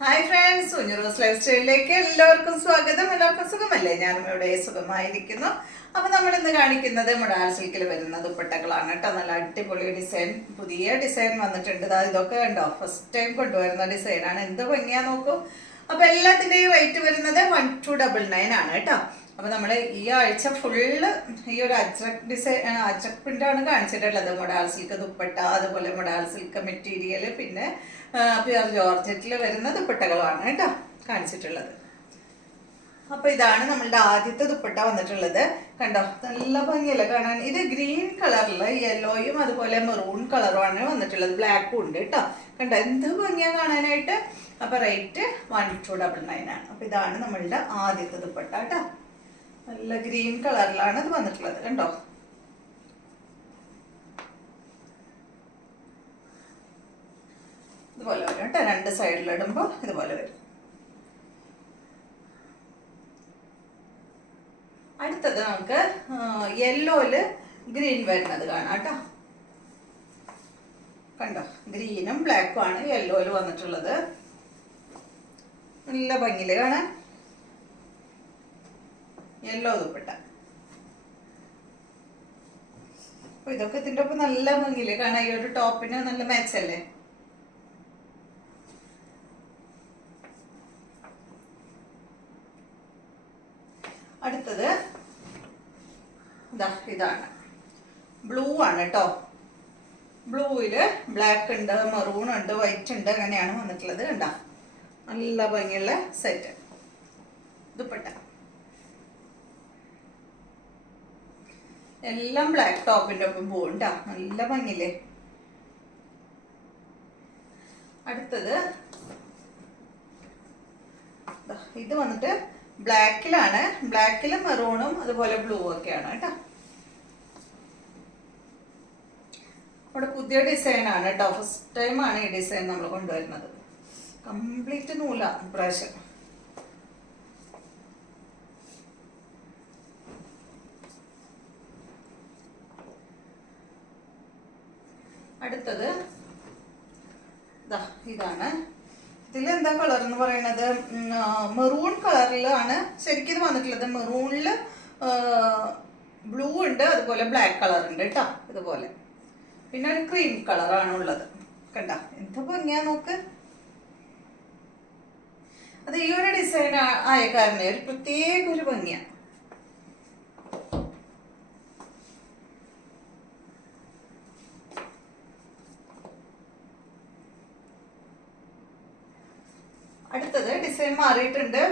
Hi friends, ഉഞ്ഞുറോസ് life സ്റ്റൈലിലേക്ക് എല്ലാവർക്കും സ്വാഗതം. എല്ലാവർക്കും സുഖമല്ലേ? ഞാനും ഇവിടെ സുഖമായിരിക്കുന്നു. അപ്പൊ നമ്മൾ ഇന്ന് കാണിക്കുന്നത് മൊഡാൾ സിൽക്കിൽ വരുന്ന ദുപ്പട്ടകളാണ് കേട്ടോ. നല്ല അടിപൊളി ഡിസൈൻ, പുതിയ ഡിസൈൻ വന്നിട്ടുണ്ട്. ഇതൊക്കെ കണ്ടോ, ഫസ്റ്റ് ടൈം കൊണ്ടുവരുന്ന ഡിസൈനാണ്. എന്ത് ഭംഗിയാ നോക്കൂ. അപ്പൊ എല്ലാത്തിന്റെയും റേറ്റ് വരുന്നത് 1299 ആണ് കേട്ടോ. അപ്പൊ നമ്മൾ ഈ ആഴ്ച ഫുള്ള് ഈ ഒരു അജ്രക് ഡിസൈൻ, അജ്രക് പ്രിന്റ് ആണ് കാണിച്ചിട്ടുള്ളത്. മൊഡാൾ സിൽക്ക് ദുപ്പട്ട, അതുപോലെ മൊഡാൾ സിൽക്ക് മെറ്റീരിയൽ, പിന്നെ പ്യുർ ജോർജറ്റിൽ വരുന്ന ദുപ്പട്ടകളാണ് കേട്ടോ കാണിച്ചിട്ടുള്ളത്. അപ്പൊ ഇതാണ് നമ്മളുടെ ആദ്യത്തെ ദുപ്പട്ട വന്നിട്ടുള്ളത്. കണ്ടോ, നല്ല ഭംഗിയല്ലേ കാണാൻ. ഇത് ഗ്രീൻ കളറില് യെല്ലോയും അതുപോലെ മെറൂൺ കളറുമാണ് വന്നിട്ടുള്ളത്. ബ്ലാക്കും ഉണ്ട് കേട്ടോ. കണ്ടോ, എന്ത് ഭംഗിയാ കാണാനായിട്ട്. അപ്പൊ റേറ്റ് 1299 ആണ്. അപ്പൊ ഇതാണ് നമ്മളുടെ ആദ്യത്തെ ദുപ്പട്ട കേട്ടോ. നല്ല ഗ്രീൻ കളറിലാണ് ഇത് വന്നിട്ടുള്ളത്. കണ്ടോ, ഇതുപോലെ വരും കേട്ടോ. രണ്ട് സൈഡിലിടുമ്പോൾ ഇതുപോലെ വരും. അടുത്തത് നമുക്ക് യെല്ലോയില് ഗ്രീൻ വരുന്നത് കാണാം കേട്ടോ. കണ്ടോ, ഗ്രീനും ബ്ലാക്കും ആണ് യെല്ലോയില് വന്നിട്ടുള്ളത്. നല്ല ഭംഗിയില് കാണാൻ. യെല്ലോ ദുപ്പട്ട. അപ്പൊ ഇതൊക്കെ ഇതിന്റെ ഒപ്പം നല്ല ഭംഗിയില് കാണാൻ. ഈ ഒരു ടോപ്പിന് നല്ല മാച്ചല്ലേ. അടുത്തത് ഇതാണ്. ബ്ലൂ ആണ് കേട്ടോ. ബ്ലൂയില് ബ്ലാക്ക് ഉണ്ട്, മെറൂൺ ഉണ്ട്, വൈറ്റ് ഉണ്ട്, അങ്ങനെയാണ് വന്നിട്ടുള്ളത്. കണ്ടോ, നല്ല ഭംഗിയുള്ള സെറ്റ് ദുപ്പട്ട. എല്ലാം ബ്ലാക്ക് ടോപ്പിന്റെ ഒപ്പം പോകും കേട്ടോ. നല്ല ഭംഗിയില്ലേ. അടുത്തത് ഇത് വന്നിട്ട് ബ്ലാക്കിലാണ്. ബ്ലാക്കിലും മെറൂണും അതുപോലെ ബ്ലൂ ഒക്കെയാണ് കേട്ടോ. അവിടെ പുതിയ ഡിസൈൻ ആണ് കേട്ടോ. ഫസ്റ്റ് ടൈം ആണ് ഈ ഡിസൈൻ നമ്മൾ കൊണ്ടുവരുന്നത്. കംപ്ലീറ്റ് നൂല ഇപ്രാവശ്യം. അടുത്തത് ഇതാണ്. ഇതിലെന്താ കളർ എന്ന് പറയുന്നത്? മെറൂൺ കളറിലാണ് ശരിക്കും ഇത് വന്നിട്ടുള്ളത്. മെറൂണില് ബ്ലൂ ഉണ്ട്, അതുപോലെ ബ്ലാക്ക് കളർ ഉണ്ട് കേട്ടോ. ഇതുപോലെ പിന്നെ ഒരു ക്രീം കളറാണ് ഉള്ളത്. കണ്ട, എന്താ ഭംഗിയാ നോക്ക്. അത് ഈ ഒരു ഡിസൈൻ ആയ കാരണം ഒരു പ്രത്യേക ഒരു ഭംഗിയാ. അടുത്തത് ഡിസൈൻ മാറിയിട്ടുണ്ട്.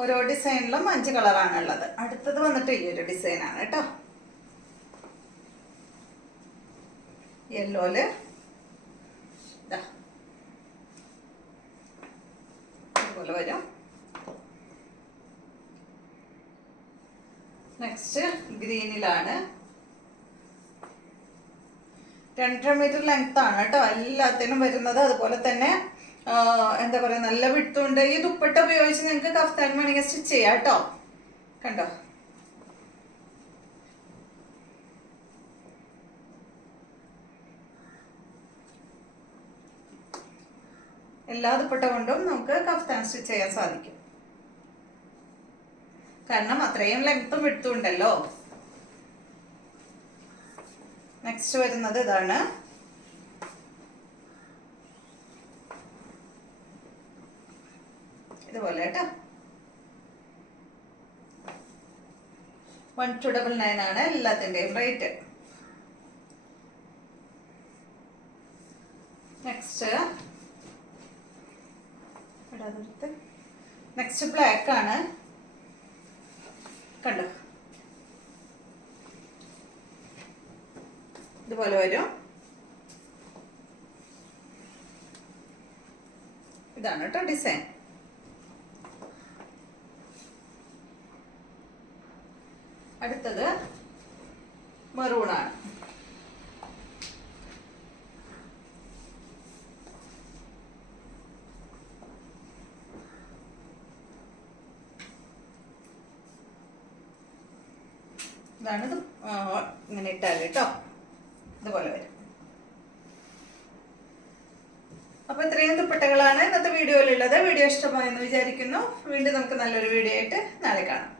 ഓരോ ഡിസൈനിലും 5 കളറാണ് ഉള്ളത്. അടുത്തത് വന്നിട്ട് ഈ ഒരു ഡിസൈനാണ് കേട്ടോ. യെല്ലോയില് ഇതുപോലെ വരും. നെക്സ്റ്റ് ഗ്രീനിലാണ്. 2.5 മീറ്റർ ലെങ്ത് ആണ് കേട്ടോ എല്ലാത്തിനും വരുന്നത്. അതുപോലെ തന്നെ എന്താ പറയാ, നല്ല വിട്ടുണ്ട്. ഈ ദുപ്പട്ട ഉപയോഗിച്ച് നിങ്ങൾക്ക് കഫ്താൻ വേണമെങ്കിൽ സ്റ്റിച്ച് ചെയ്യാം കേട്ടോ. കണ്ടോ, എല്ലാ ദുപ്പട്ട കൊണ്ടും നമുക്ക് കഫ്താൻ സ്റ്റിച്ച് ചെയ്യാൻ സാധിക്കും. കാരണം അത്രയും ലെങ്ത്തും വിട്ടും ഉണ്ടല്ലോ. നെക്സ്റ്റ് വരുന്നത് ഇതാണ്. ഇതുപോലെ കേട്ടോ. 1299 ആണ് എല്ലാത്തിന്റെയും റേറ്റ്. നെക്സ്റ്റ് ബ്ലാക്ക് ആണ്. കണ്ടോ, ഇതുപോലെ വരും. ഇതാണ് കേട്ടോ ഡിസൈൻ. അടുത്തത് മെറൂണാണ്. ഇതാണ്. ഇങ്ങനെ ഇട്ടാൽ കേട്ടോ ഇതുപോലെ വരും. അപ്പൊ ഇത്രയും ദുപ്പട്ടകളാണ് ഇന്നത്തെ വീഡിയോയിലുള്ളത്. വീഡിയോ ഇഷ്ടമായെന്ന് വിചാരിക്കുന്നു. വീണ്ടും നമുക്ക് നല്ലൊരു വീഡിയോ ആയിട്ട് നാളെ കാണാം.